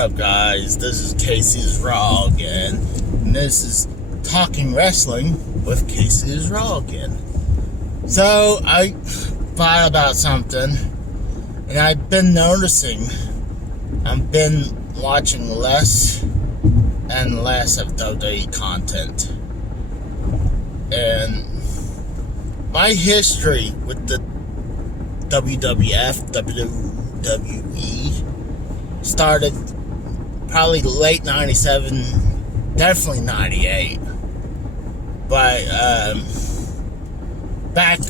up, guys? This is Casey's Raw again, and this is Talking Wrestling with Casey's Raw again. So, I thought about something, and I've been noticing I've been watching less and less of WWE content. And my history with the WWF, WWE, started probably late 97, definitely 98. But back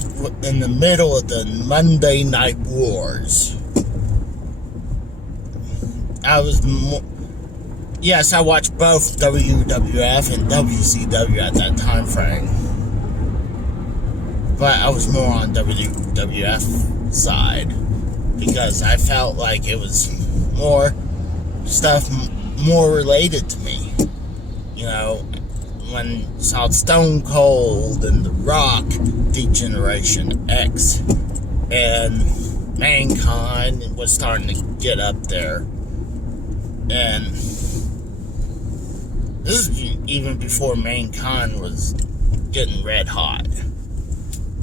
in the middle of the Monday Night Wars, I watched both WWF and WCW at that time frame. But I was more on WWF side because I felt like it was more stuff more related to me. You know, when I saw Stone Cold and The Rock, D-Generation X, and Mankind was starting to get up there. And this is even before Mankind was getting red hot.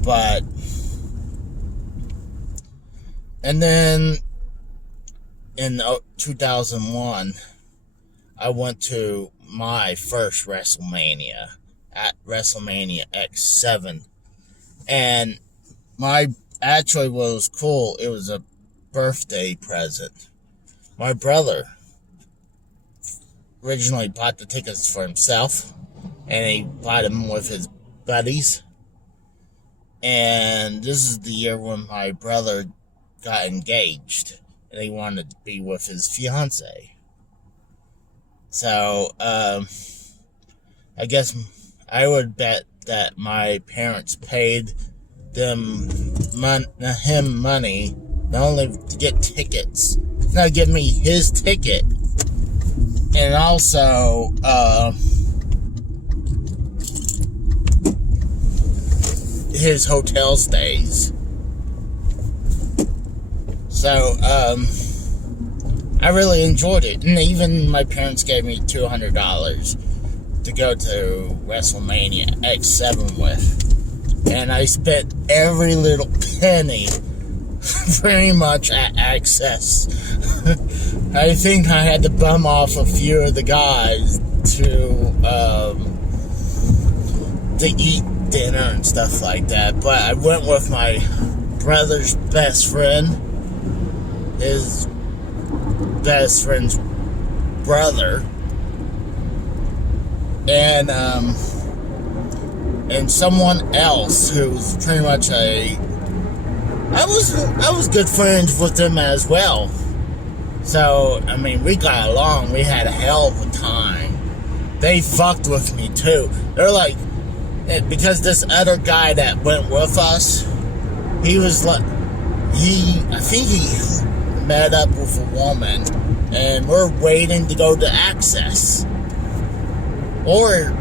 But, and then in 2001, I went to my first WrestleMania at WrestleMania X7. And what was cool, it was a birthday present. My brother originally bought the tickets for himself, and he bought them with his buddies. And this is the year when my brother got engaged, and he wanted to be with his fiance. So, I guess I would bet that my parents paid him money not only to get tickets, not give me his ticket, and also his hotel stays. So I really enjoyed it, and even my parents gave me $200 to go to WrestleMania X7 with, and I spent every little penny pretty much at Access. I think I had to bum off a few of the guys to eat dinner and stuff like that, but I went with my brother's best friend, his best friend's brother, and someone else who was pretty much I was good friends with them as well. So, I mean, we got along. We had a hell of a time. They fucked with me too. They're like, because this other guy that went with us, he was like, I think he met up with a woman, and we're waiting to go to Access. Or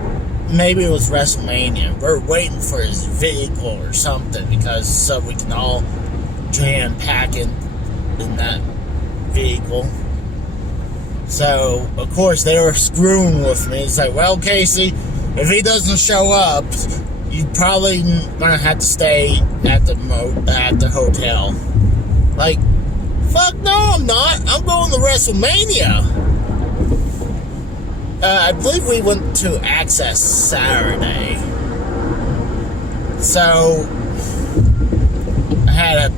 maybe it was WrestleMania. We're waiting for his vehicle or something, so we can all jam pack in that vehicle. So, of course, they were screwing with me. It's like, well, Casey, if he doesn't show up, you're probably gonna have to stay at the hotel. Like, fuck no, I'm not. I'm going to WrestleMania. I believe we went to Access Saturday. So, I had a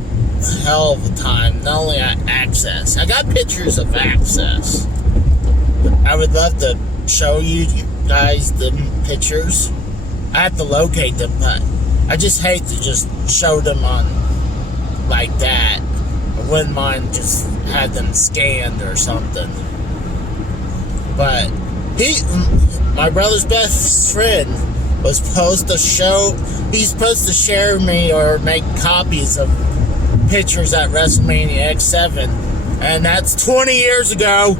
hell of a time, not only at Access. I got pictures of Access. I would love to show you guys the pictures. I have to locate them, but I just hate to just show them on like that. I wouldn't mind just have them scanned or something. But my brother's best friend was supposed to he's supposed to share me or make copies of pictures at WrestleMania X7, and that's 20 years ago.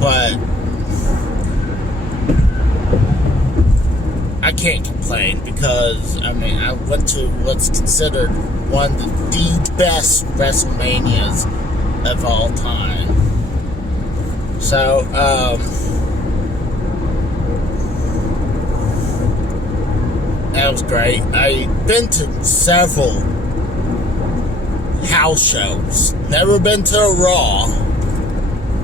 But I can't complain because, I mean, I went to what's considered one of the best WrestleManias of all time. So, that was great. I've been to several house shows. Never been to a Raw,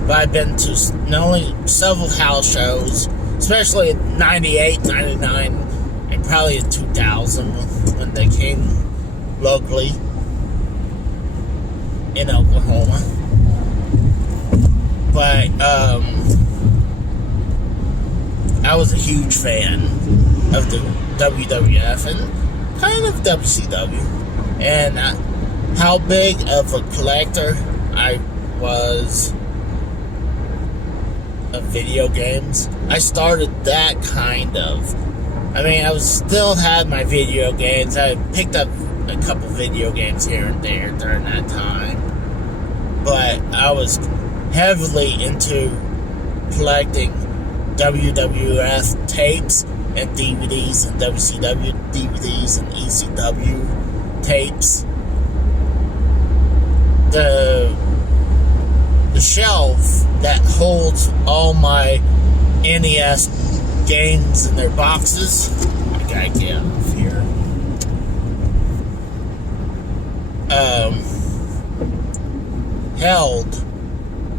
but I've been to not only several house shows, especially in 98, 99, and probably in 2000 when they came locally in Oklahoma. But I was a huge fan of the WWF and kind of WCW. And how big of a collector I was of video games. I started that kind of. I mean, I still had my video games. I picked up a couple video games here and there during that time. But I was heavily into collecting WWF tapes and DVDs and WCW DVDs and ECW tapes. The shelf that holds all my NES games in their boxes. I gotta get off here. Held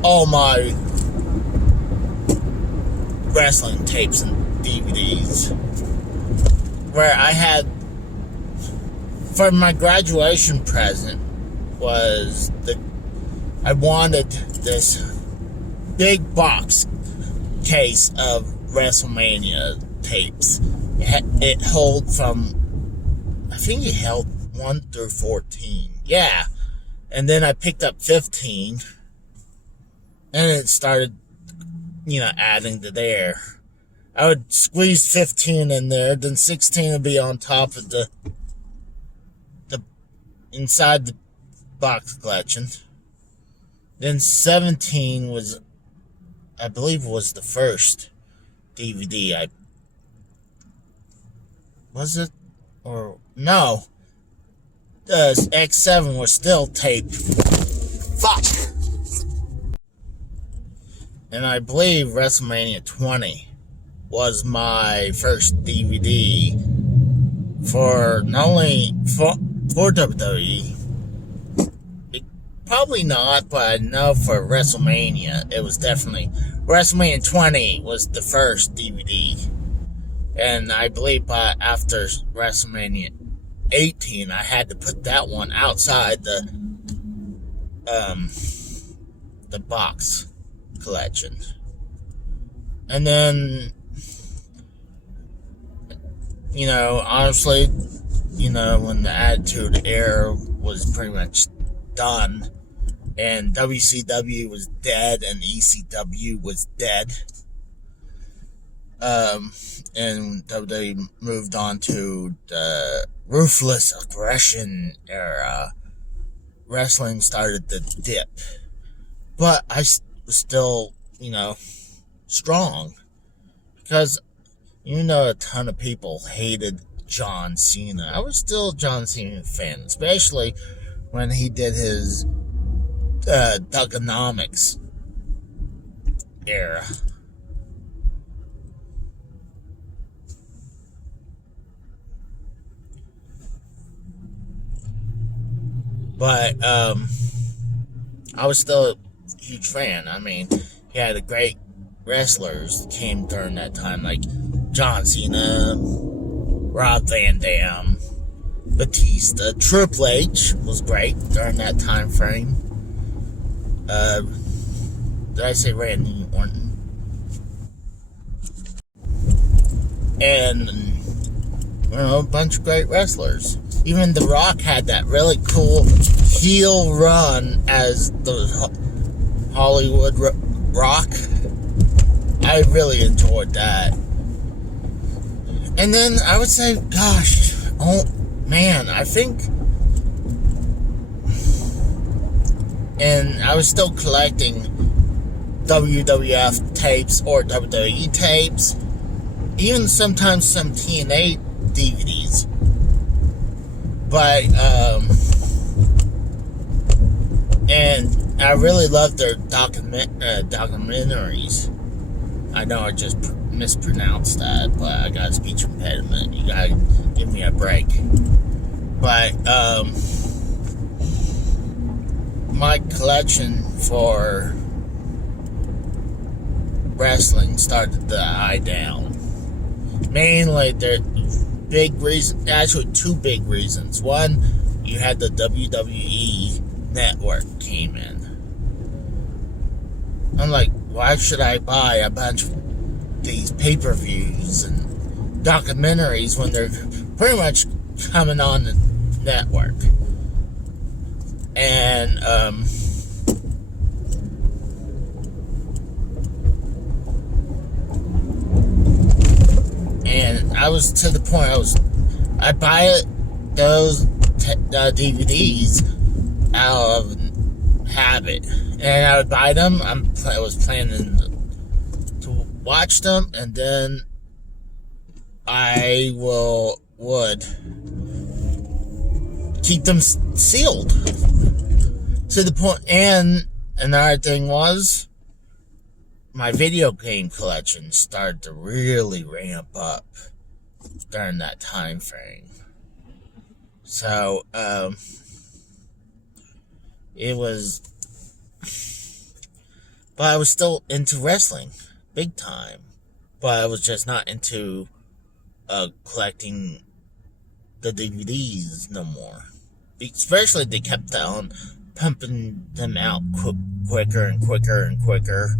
all my wrestling tapes and DVDs. Where I had, for my graduation present, I wanted this big box case of WrestleMania tapes. It held from, I think it held 1 through 14. Yeah. And then I picked up 15. And it started, adding to there. I would squeeze 15 in there, then 16 would be on top of the inside the box collection. Then 17 was, I believe, was the first DVD. Was it? Or, no. The X7 was still taped. Fuck! And I believe WrestleMania 20 was my first DVD for not only for WWE. Probably not, but I know for WrestleMania, it was definitely... WrestleMania 20 was the first DVD. And I believe after WrestleMania 18, I had to put that one outside the box collection. And then, honestly, when the Attitude Era was pretty much done, and WCW was dead, and ECW was dead, and WWE moved on to the Ruthless Aggression era, wrestling started to dip. But I was still, strong. Because, a ton of people hated John Cena. I was still a John Cena fan, especially when he did his Thuganomics era. But I was still a huge fan. I mean, he had a great wrestlers that came during that time, like John Cena, Rob Van Dam, Batista. Triple H was great during that time frame. Did I say Randy Orton? And, a bunch of great wrestlers. Even The Rock had that really cool heel run as the Hollywood Rock. I really enjoyed that. And then I would say, gosh, oh man, I think, and I was still collecting WWF tapes or WWE tapes, even sometimes some TNA DVDs. But, and I really love their documentaries. I know I just mispronounced that, but I got a speech impediment. You gotta give me a break. But, my collection for wrestling started to die down. Mainly, there big reason, actually two big reasons. One, you had the WWE network came in. I'm like, why should I buy a bunch of these pay-per-views and documentaries when they're pretty much coming on the network? And I was to the point I buy those DVDs out of habit, and I would buy them. I was planning to watch them, and then I would keep them sealed to the point. And another thing was, my video game collection started to really ramp up during that time frame. So, it was, but I was still into wrestling, big time. But I was just not into, collecting the DVDs no more. Especially they kept on pumping them out quicker and quicker and quicker.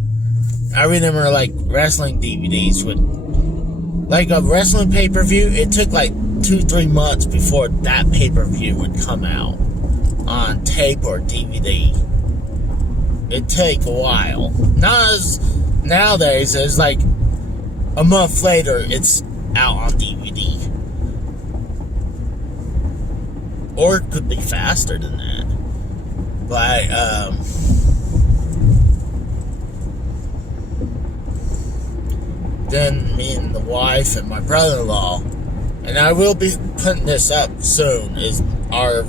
I remember, like, wrestling DVDs would, like a wrestling pay-per-view, it took like 2-3 months before that pay-per-view would come out on tape or DVD. It'd take a while. Not as nowadays, it's like a month later, it's out on DVD. Or it could be faster than that. But, then me and the wife and my brother-in-law, and I will be putting this up soon, is our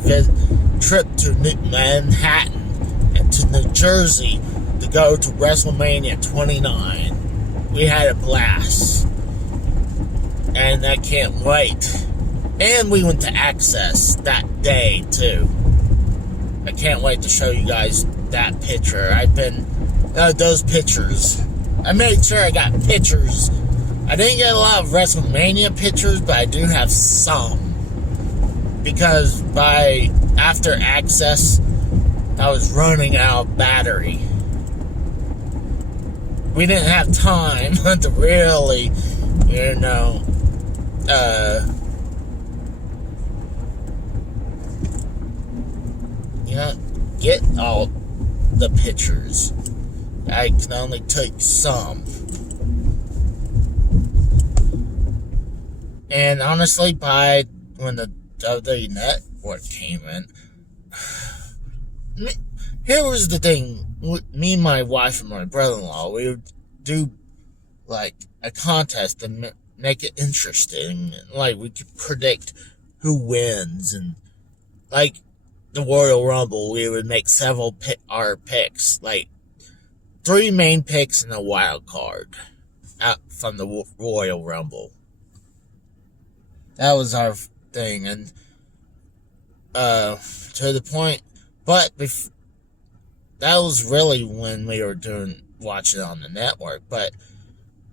trip to Manhattan and to New Jersey to go to WrestleMania 29. We had a blast, and I can't wait. And we went to Access that day too. I can't wait to show you guys that picture. Those pictures. I made sure I got pictures. I didn't get a lot of WrestleMania pictures, but I do have some. Because after Access, I was running out of battery. We didn't have time to really, get all the pictures. I can only take some. And honestly, when the WWE Network came in, here was the thing. Me and my wife and my brother-in-law, we would do like a contest to make it interesting. Like, we could predict who wins, and like the Royal Rumble, we would make several our picks, like 3 main picks and a wild card out from the Royal Rumble. That was our thing, and to the point, but that was really when we were watching it on the network. But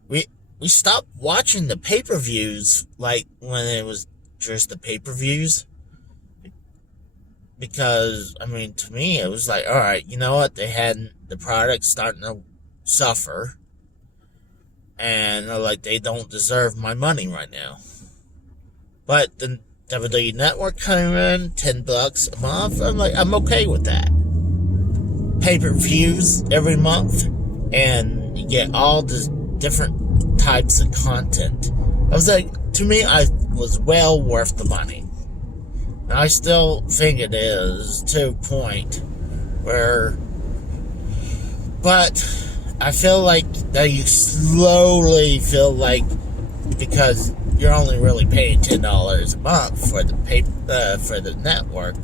we stopped watching the pay-per-views, like when it was just the pay-per-views, because to me it was like, all right, you know what? The product starting to suffer, and like they don't deserve my money right now. But the WWE Network came in, $10 a month. I'm like, I'm okay with that. Pay-per-views every month, and you get all the different types of content. I was like, to me, I was well worth the money. And I still think it is, to a point where, but I feel like that you slowly feel like because you're only really paying $10 a month for the network,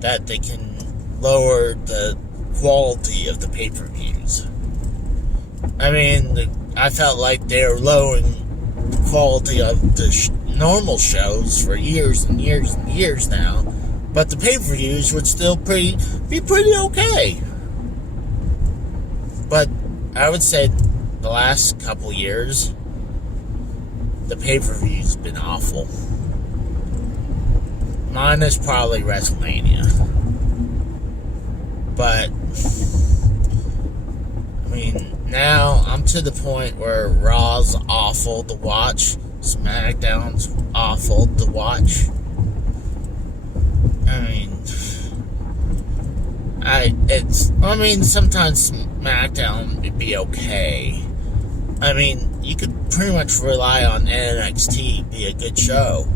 that they can lower the quality of the pay-per-views. I mean, I felt like they were lowering quality of the normal shows for years and years and years now, but the pay-per-views would still be pretty okay. But I would say the last couple years, the pay-per-view's been awful. Minus probably WrestleMania. But I mean, now I'm to the point where Raw's awful to watch, SmackDown's awful to watch. I mean, sometimes SmackDown would be okay. I mean, you could pretty much rely on NXT be a good show.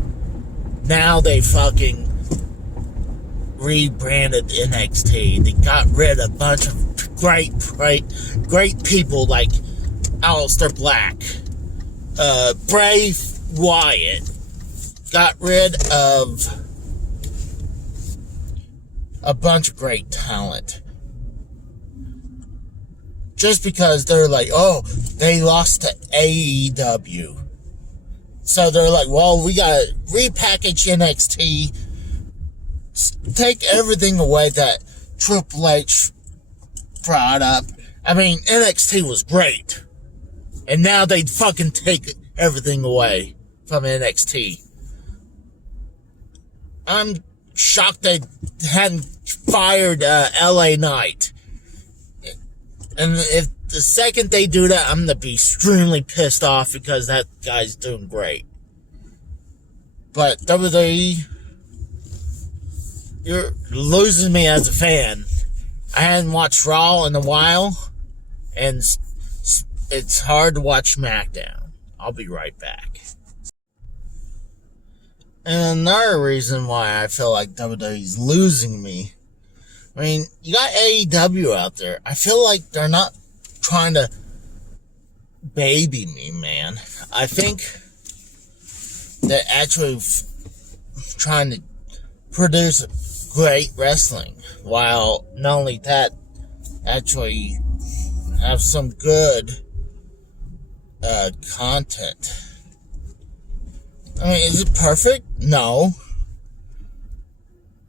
Now they fucking rebranded NXT. They got rid of a bunch of great people like Aleister Black, Bray Wyatt. Got rid of a bunch of great talent. Just because they're like, oh, they lost to AEW. So they're like, well, we gotta repackage NXT, take everything away that Triple H brought up. I mean, NXT was great. And now they fucking take everything away from NXT. I'm shocked they hadn't fired LA Knight. And if the second they do that, I'm going to be extremely pissed off because that guy's doing great. But WWE, you're losing me as a fan. I hadn't watched Raw in a while, and it's hard to watch SmackDown. I'll be right back. And another reason why I feel like WWE's losing me, I mean, you got AEW out there. I feel like they're not trying to baby me, man. I think they're actually trying to produce great wrestling, while not only that, actually have some good content. I mean, is it perfect? No.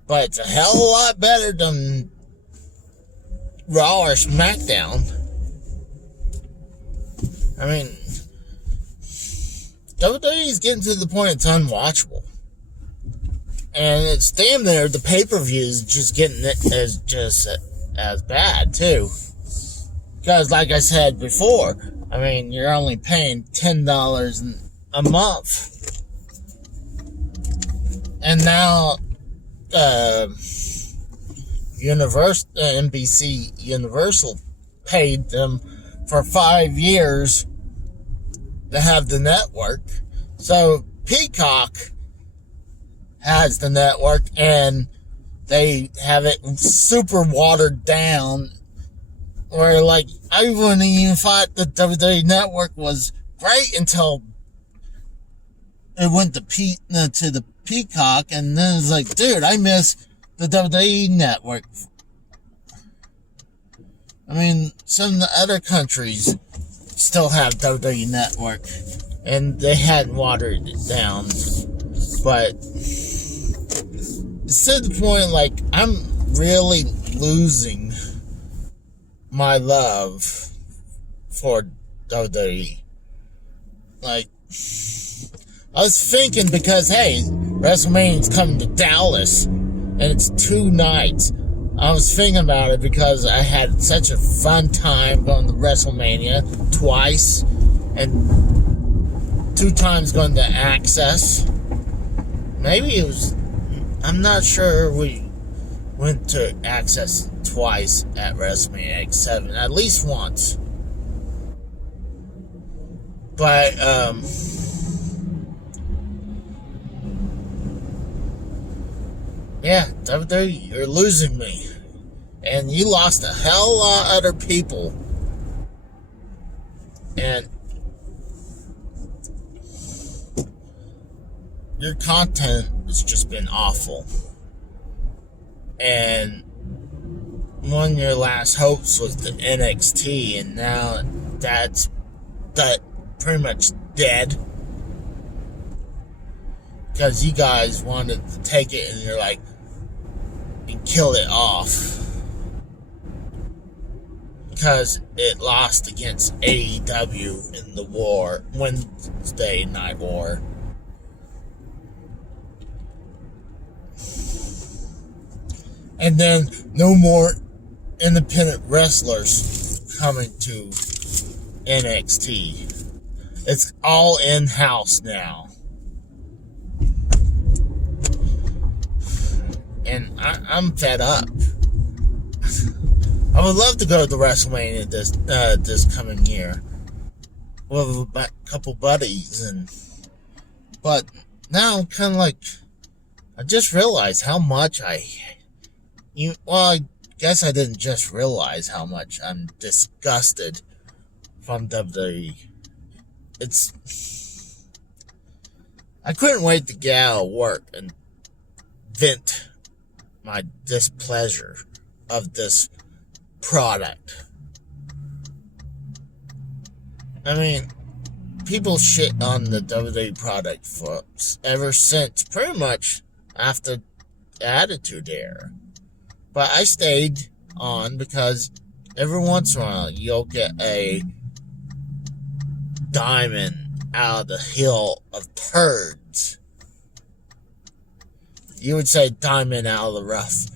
But it's a hell of a lot better than Raw or SmackDown. I mean, WWE's getting to the point it's unwatchable. And it's damn near the pay-per-views just getting it as bad, too. Because, like I said before, I mean, you're only paying $10 a month. And now, NBC Universal paid them for 5 years to have the network. So Peacock has the network, and they have it super watered down, where like I wouldn't even thought the WWE network was great until it went to the Peacock, and then it's like, dude, I miss the WWE network. I mean, some of the other countries still have WWE network, and they hadn't watered it down. But it's to the point, like, I'm really losing my love for WWE. Like, I was thinking, because, hey, WrestleMania's coming to Dallas, and it's 2 nights. I was thinking about it because I had such a fun time going to WrestleMania twice, and 2 times going to Access. Maybe it was, I'm not sure we went to Access twice at WrestleMania X7, at least once. But, yeah, WWE, you're losing me. And you lost a hell of a lot of other people. And your content has just been awful. And one of your last hopes was the NXT, and now that's pretty much dead. Because you guys wanted to take it and you're like, and kill it off. Because it lost against AEW in the war, Wednesday Night War. And then no more independent wrestlers coming to NXT. It's all in-house now. And I'm fed up. I would love to go to WrestleMania this coming year with a couple buddies, but now I'm kind of like, I just realized how much I guess I didn't just realize how much I'm disgusted from WWE. I couldn't wait to get out of work and vent my displeasure of this product. I mean, people shit on the WWE product for ever since, pretty much after the Attitude Era. But I stayed on because every once in a while you'll get a diamond out of the hill of turds. You would say diamond out of the rough.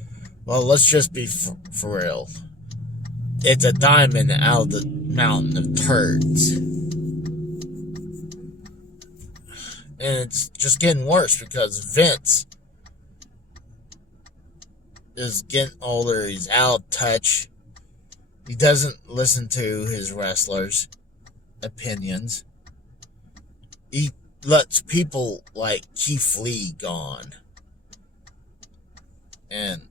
Well, let's just be for real. It's a diamond out of the mountain of turds. And it's just getting worse because Vince is getting older. He's out of touch. He doesn't listen to his wrestlers' opinions. He lets people like Keith Lee gone. And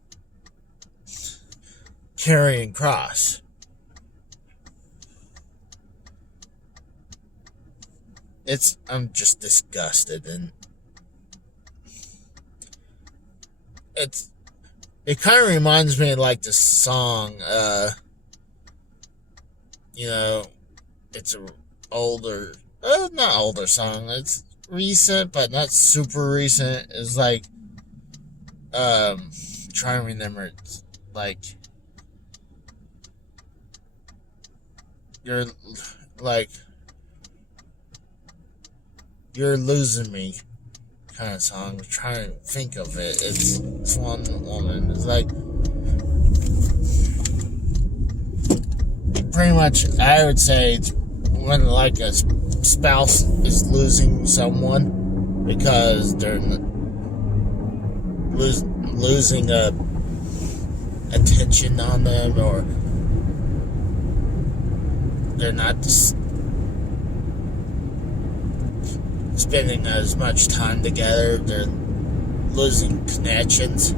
Karrion Kross. I'm just disgusted, and it kind of reminds me of like the song, it's a older, not older song, it's recent, but not super recent. It's like, trying to remember, it's like, you're losing me kind of song. I'm trying to think of it. It's one woman. It's like, pretty much, I would say it's when like a spouse is losing someone because they're losing attention on them, or they're not spending as much time together. They're losing connections. I'm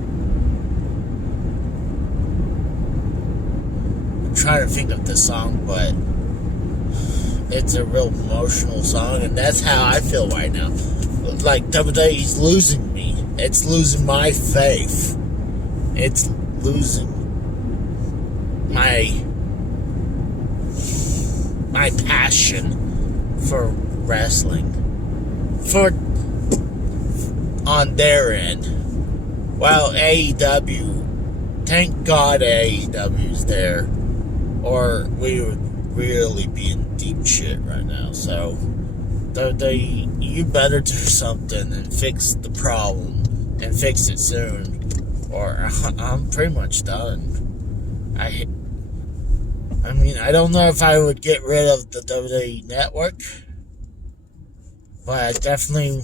trying to think of the song, but it's a real emotional song, and that's how I feel right now. Like, WWE's losing me. It's losing my faith. It's losing my passion for wrestling. On their end. Well, AEW, thank God AEW's there, or we would really be in deep shit right now. So, you better do something and fix the problem, and fix it soon, or I'm pretty much done. I mean, I don't know if I would get rid of the WWE Network, but I definitely,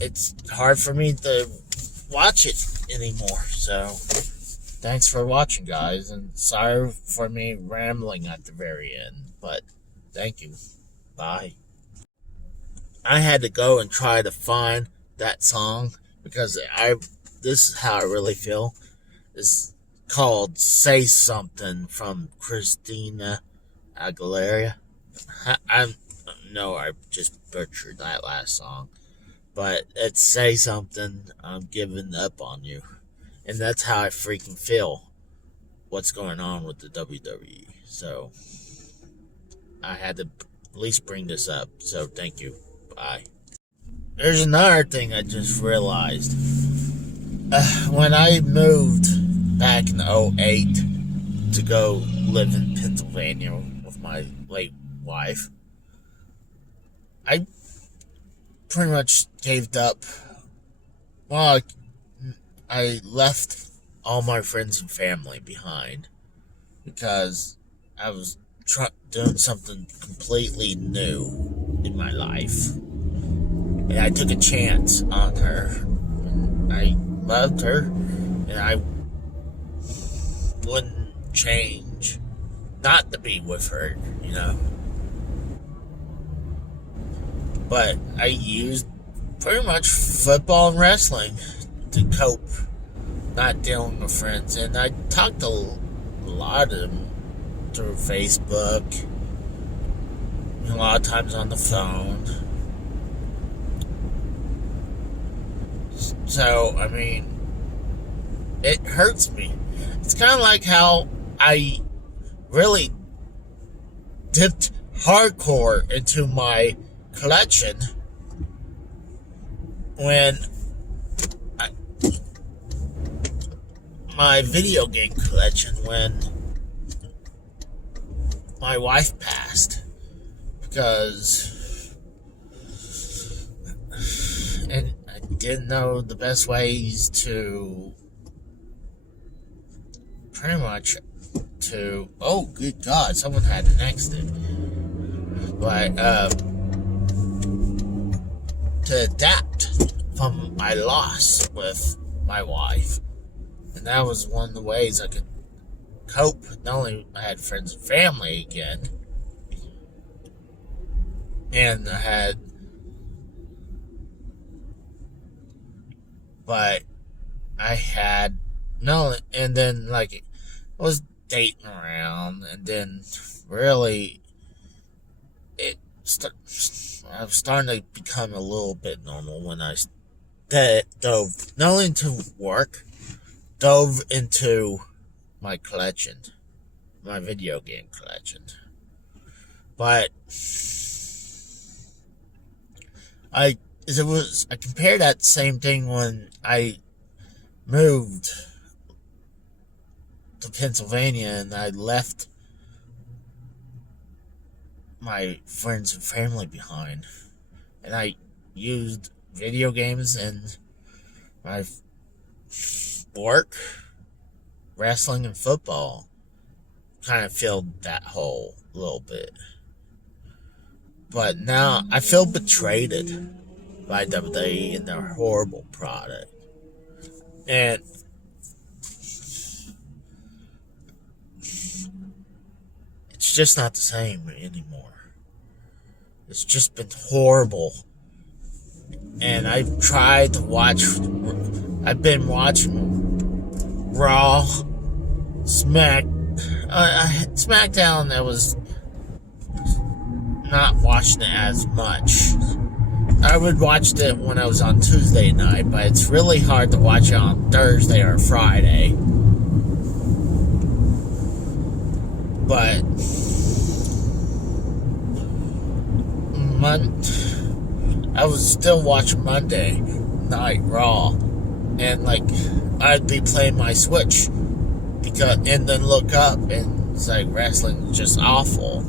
it's hard for me to watch it anymore. So, thanks for watching, guys, and sorry for me rambling at the very end, but thank you. Bye. I had to go and try to find that song because this is how I really feel. It's called Say Something from Christina Aguilera. know I just butchered that last song. But it's Say Something, I'm Giving Up on You. And that's how I freaking feel what's going on with the WWE. So I had to at least bring this up. So thank you. Bye. There's another thing I just realized. When I moved back in 2008 to go live in Pennsylvania with my late wife, I pretty much gave up. Well, I left all my friends and family behind because I was doing something completely new in my life. And I took a chance on her. And I loved her, and I wouldn't change not to be with her, you know. But I used pretty much football and wrestling to cope, not dealing with friends. And I talked to a lot of them through Facebook, a lot of times on the phone. So, I mean, it hurts me. It's kind of like how I really dipped hardcore into my collection when my video game collection when my wife passed, because and I didn't know the best ways to pretty much to, oh good God, someone had an accident, but to adapt from my loss with my wife. And that was one of the ways I could cope. Not only I had friends and family again, and but I had no, and then like I was dating around, and then really I was starting to become a little bit normal when I dove not only into work, dove into my collection, my video game collection. But I compared that same thing when I moved to Pennsylvania and I left my friends and family behind, and I used video games and my work, wrestling, and football kind of filled that hole a little bit. But now I feel betrayed by WWE and their horrible product. And it's just not the same anymore. It's just been horrible. And I've tried to watch, I've been watching Raw, SmackDown. I was not watching it as much. I would watch it when I was on Tuesday night, but it's really hard to watch it on Thursday or Friday. But I was still watching Monday Night Raw, and like I'd be playing my Switch and then look up and it's like wrestling is just awful,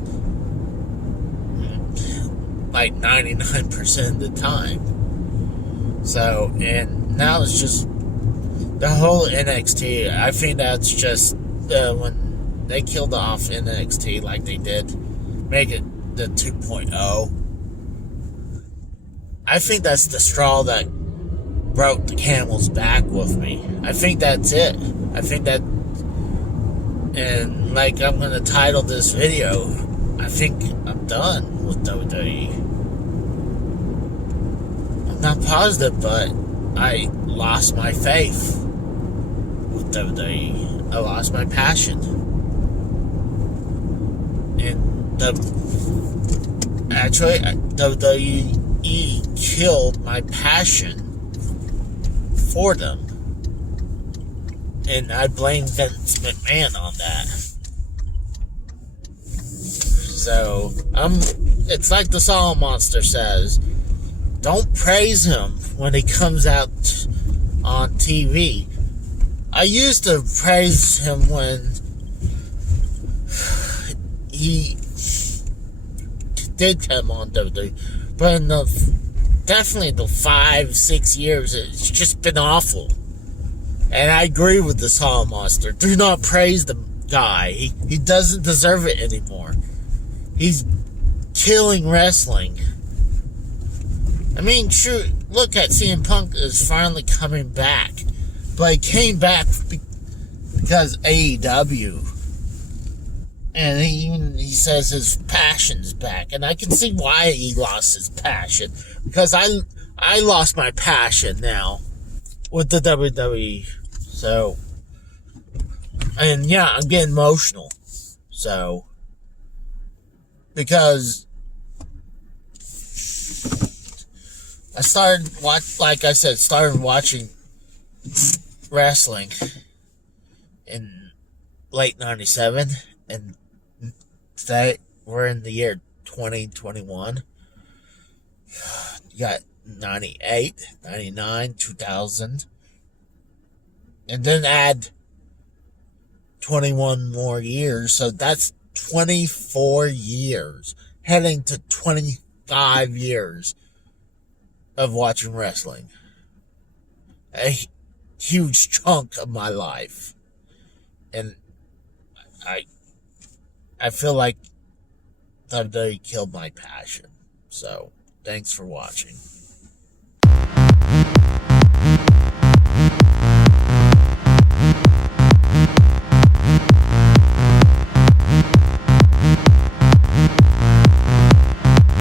like 99% of the time. So, and now it's just the whole NXT. I think that's just when they killed off NXT like they did, make it the 2.0. I think that's the straw that broke the camel's back with me. I think that's it. I think that, and like I'm going to title this video, I think I'm done with WWE. I'm not positive, but I lost my faith with WWE. I lost my passion. And Actually, WWE killed my passion for them. And I blame Vince McMahon on that. So, it's like the Song Monster says, don't praise him when he comes out on TV. I used to praise him when he did come on WWE, but in definitely the 5-6 years, it's just been awful. And I agree with the Song Monster. Do not praise the guy. He doesn't deserve it anymore. He's killing wrestling. I mean, sure, look at CM Punk is finally coming back. But he came back because AEW. And he says his passion's back. And I can see why he lost his passion. Because I lost my passion now with the WWE. So, and yeah, I'm getting emotional. So, because I started watching wrestling in late 97, and today we're in the year 2021. You got 98, 99, 2000, and then add 21 more years, so that's 24 years, heading to 25 years of watching wrestling. A huge chunk of my life. And I feel like WWE killed my passion. So, thanks for watching.